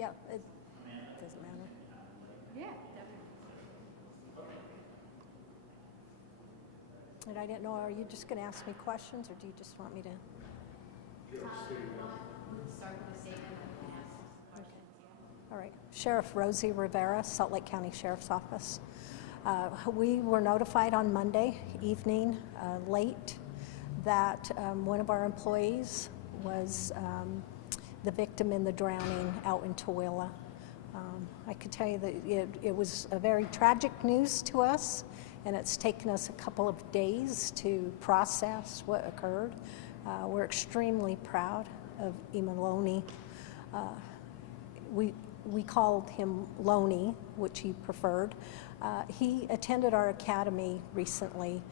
Yeah, it doesn't matter. Yeah, definitely. And I didn't know, are you just going to ask me questions, or do you just want me to? Start with the statement and ask questions. All right. Sheriff Rosie Rivera, Salt Lake County Sheriff's Office. We were notified on Monday evening, late, that one of our employees was the victim in the drowning out in Tooele. I could tell you that it was a very tragic news to us, and it's taken us a couple of days to process what occurred. We're extremely proud of Emaloni. We called him Loney, which he preferred. He attended our academy recently,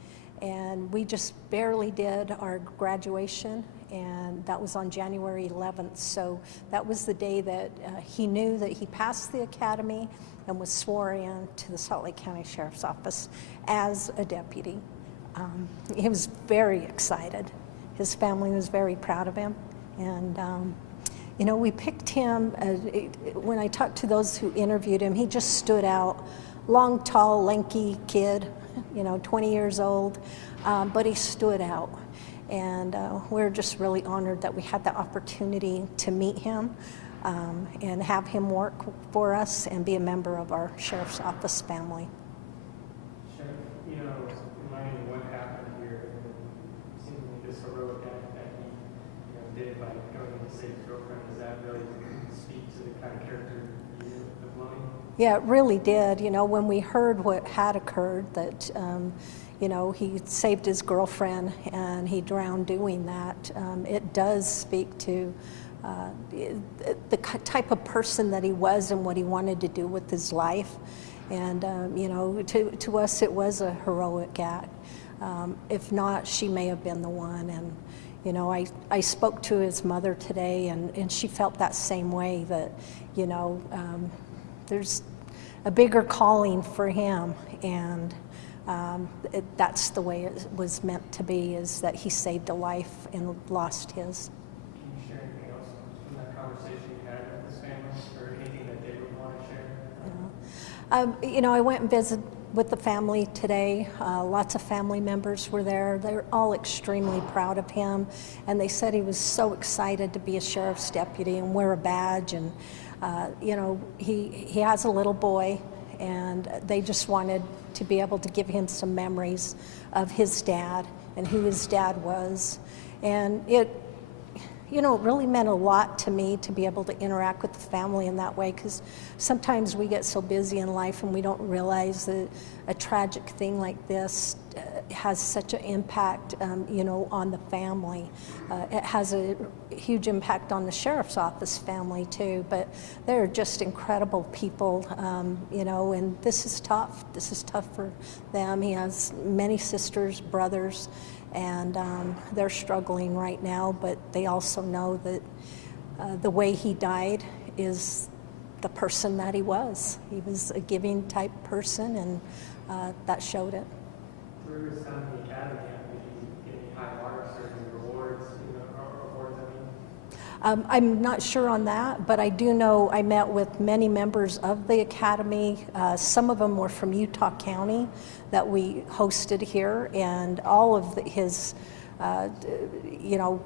and we just barely did our graduation, and that was on January 11th. So that was the day that he knew that he passed the academy and was sworn in to the Salt Lake County Sheriff's Office as a deputy. He was very excited. His family was very proud of him, and you know, we picked him. When I talked to those who interviewed him, he just stood out. Long, tall, lanky kid, you know, 20 years old, but he stood out. And we're just really honored that we had the opportunity to meet him and have him work for us and be a member of our Sheriff's Office family. Sheriff, you know, reminding what happened here, seemingly this heroic act that he did by going to save his girlfriend, does that really speak to the kind of character you have Loney? Yeah, it really did. You know, when we heard what had occurred, that you know, he saved his girlfriend and he drowned doing that, it does speak to the type of person that he was and what he wanted to do with his life. And you know, to us it was a heroic act. If not, she may have been the one. And you know, I spoke to his mother today, and she felt that same way, that you know, there's a bigger calling for him, and that's the way it was meant to be, is that he saved a life and lost his. Can you share anything else from that conversation you had with his family, or anything that they would want to share? You know, I went and visited with the family today. Lots of family members were there. They're all extremely proud of him, and they said he was so excited to be a sheriff's deputy and wear a badge. And you know, he has a little boy, and they just wanted to be able to give him some memories of his dad and who his dad was. And it, you know, it really meant a lot to me to be able to interact with the family in that way, because sometimes we get so busy in life and we don't realize that a tragic thing like this has such an impact, you know, on the family. It has a huge impact on the Sheriff's Office family too, but they're just incredible people, you know, and this is tough. This is tough for them. He has many sisters, brothers, and they're struggling right now, but they also know that the way he died is the person that he was. He was a giving type person, and that showed it. Through his time in the academy, did he get any high marks or any rewards, I'm not sure on that, but I do know I met with many members of the academy. Some of them were from Utah County that we hosted here, and all of his, you know,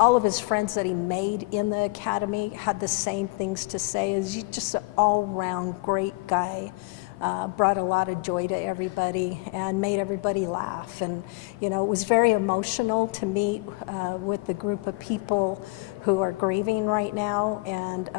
all of his friends that he made in the academy had the same things to say. He's just an all-round great guy. Brought a lot of joy to everybody and made everybody laugh. And you know, it was very emotional to meet with the group of people who are grieving right now. And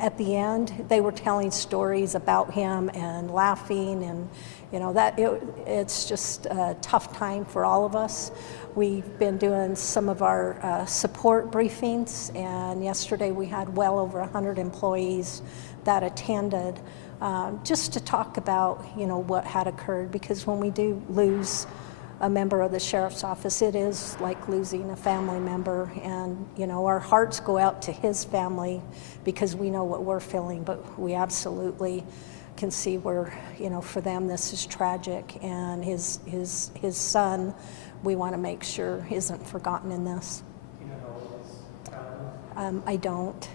at the end, they were telling stories about him and laughing, and you know, that it's just a tough time for all of us. We've been doing some of our support briefings, and yesterday we had well over 100 employees that attended. Just to talk about, you know, what had occurred, because when we do lose a member of the Sheriff's Office, it is like losing a family member, and you know, our hearts go out to his family because we know what we're feeling, but we absolutely can see where, you know, for them this is tragic, and his son, we want to make sure isn't forgotten in this. You know how old his child is? I don't.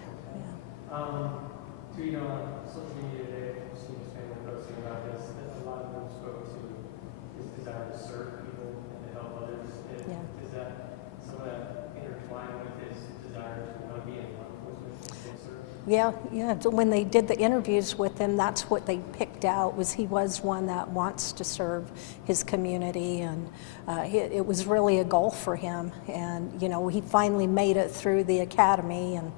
Yeah. So, on social media today, I've seen this family posting about this, that a lot of them spoke to his desire to serve people and to help others. Yeah. Is that some of that intertwined with his desire to want to be in law enforcement and still serve? Yeah. So when they did the interviews with him, that's what they picked out, was he was one that wants to serve his community, and it was really a goal for him. And, he finally made it through the academy, and,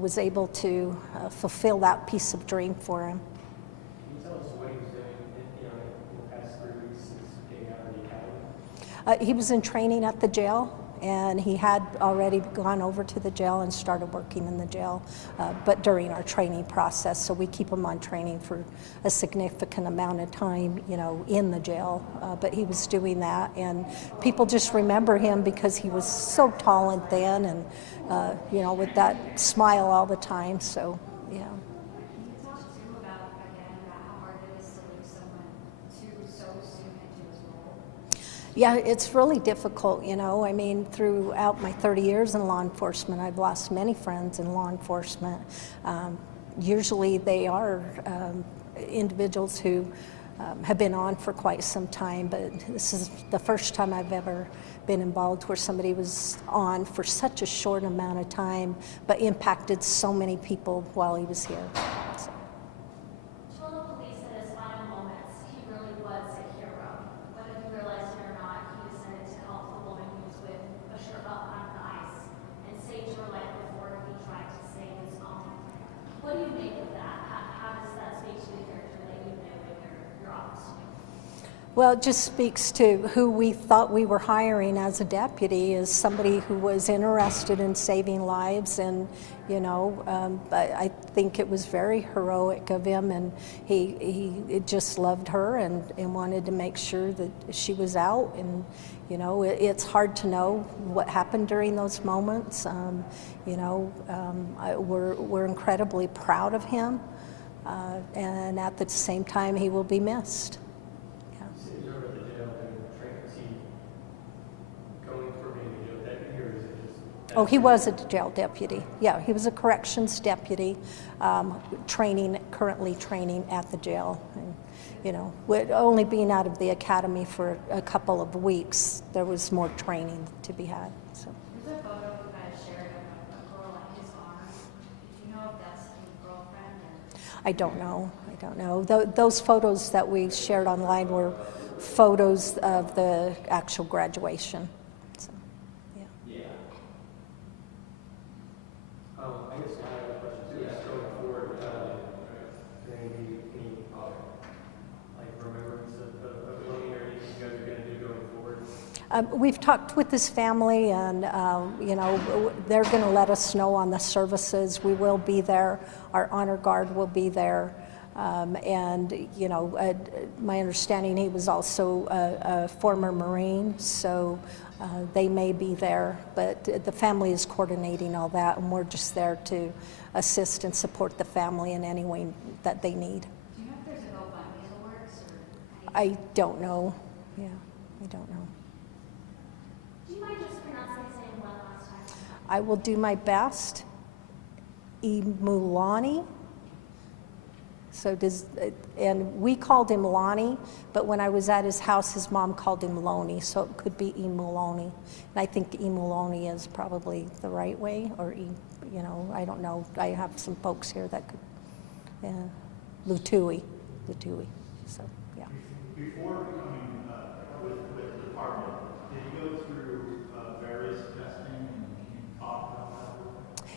was able to fulfill that piece of dream for him. Can you tell us what he was doing, in the past 3 weeks since getting out of the academy? He was in training at the jail, and he had already gone over to the jail and started working in the jail, but during our training process. So we keep him on training for a significant amount of time, in the jail. But he was doing that, and people just remember him because he was so tall and thin, and with that smile all the time. So, yeah. Can you talk too about how hard it is to lose someone so soon into his role? Yeah, it's really difficult, throughout my 30 years in law enforcement, I've lost many friends in law enforcement. Usually they are individuals who have been on for quite some time, but this is the first time I've ever been involved where somebody was on for such a short amount of time, but impacted so many people while he was here. So. Told the police in his final moments he really was a hero. Whether he realized it or not, he decided to help the woman he was with push her up onto the ice and saved her life before he tried to save his own. What do you make of that? How does that speak to the character that you know in your office? Well, it just speaks to who we thought we were hiring as a deputy, as somebody who was interested in saving lives, and I think it was very heroic of him, and he just loved her and wanted to make sure that she was out. And it's hard to know what happened during those moments. We're incredibly proud of him, and at the same time, he will be missed. Oh, he was a jail deputy. Yeah, he was a corrections deputy, currently training at the jail. And, with only being out of the academy for a couple of weeks, there was more training to be had. So. There's a photo you guys shared of a girl at his arm. Do you know if that's his girlfriend or? I don't know. Those photos that we shared online were photos of the actual graduation. So, yeah. I guess my other question too is going forward, any remembrance of Emaloni, or anything you guys are going to do going forward? We've talked with his family, and they're going to let us know on the services. We will be there. Our honor guard will be there. My understanding, he was also a former Marine, so they may be there, but the family is coordinating all that, and we're just there to assist and support the family in any way that they need. Do you know if there's a GoFundMe in the works or? I don't know. Yeah, I don't know. Do you mind just pronouncing his name one last time? I will do my best. Emaloni. And we called him Lonnie, but when I was at his house, his mom called him Lonnie, so it could be Emaloni. And I think Emaloni is probably the right way, or I don't know. I have some folks here that could, Lutui, so yeah. Before becoming with the department, did you go through various testing, and can you talk about that?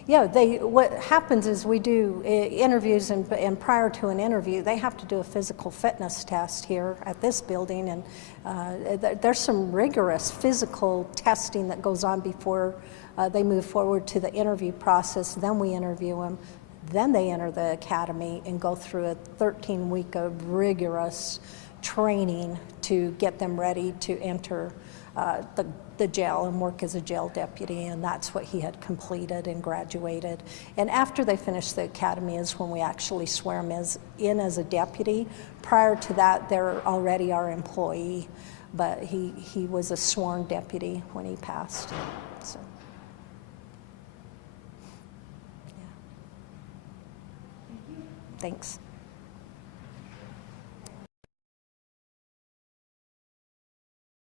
Yeah, what happens is we do interviews, and prior to an interview, they have to do a physical fitness test here at this building, and there's some rigorous physical testing that goes on before they move forward to the interview process. Then we interview them. Then they enter the academy and go through a 13-week of rigorous training to get them ready to enter the jail and work as a jail deputy, and that's what he had completed and graduated. And after they finish the academy is when we actually swear him in as a deputy. Prior to that, they're already our employee, but he was a sworn deputy when he passed. So, yeah. Thanks.